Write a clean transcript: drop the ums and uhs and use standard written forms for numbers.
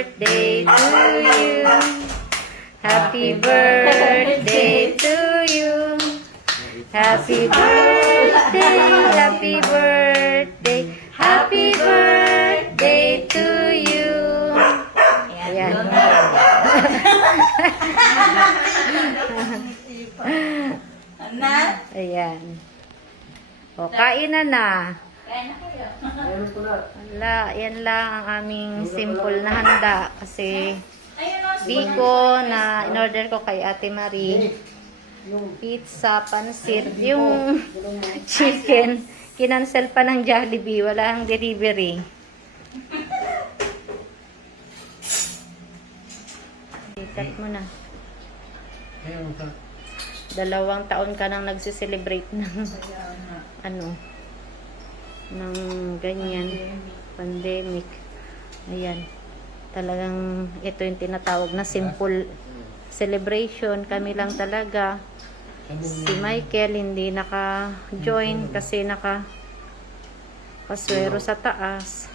birthday to you. Happy birthday to you. Happy birthday, happy birthday, happy birthday to you. Ayan. Ayan. O, kainan na. Wala, yan lang ang aming simple na handa. Kasi biko na in-order ko kay Ate Marie. Pizza, pansit, yung chicken. Kinancel pa ng Jollibee. Wala ang delivery. Ikat mo na. 2 taon ka nang nagsiselebrate ng ng ganyan pandemic. Ayan, talagang ito yung tinatawag na simple celebration. Kami lang talaga. Si Michael hindi naka-join kasi naka-paswero sa taas.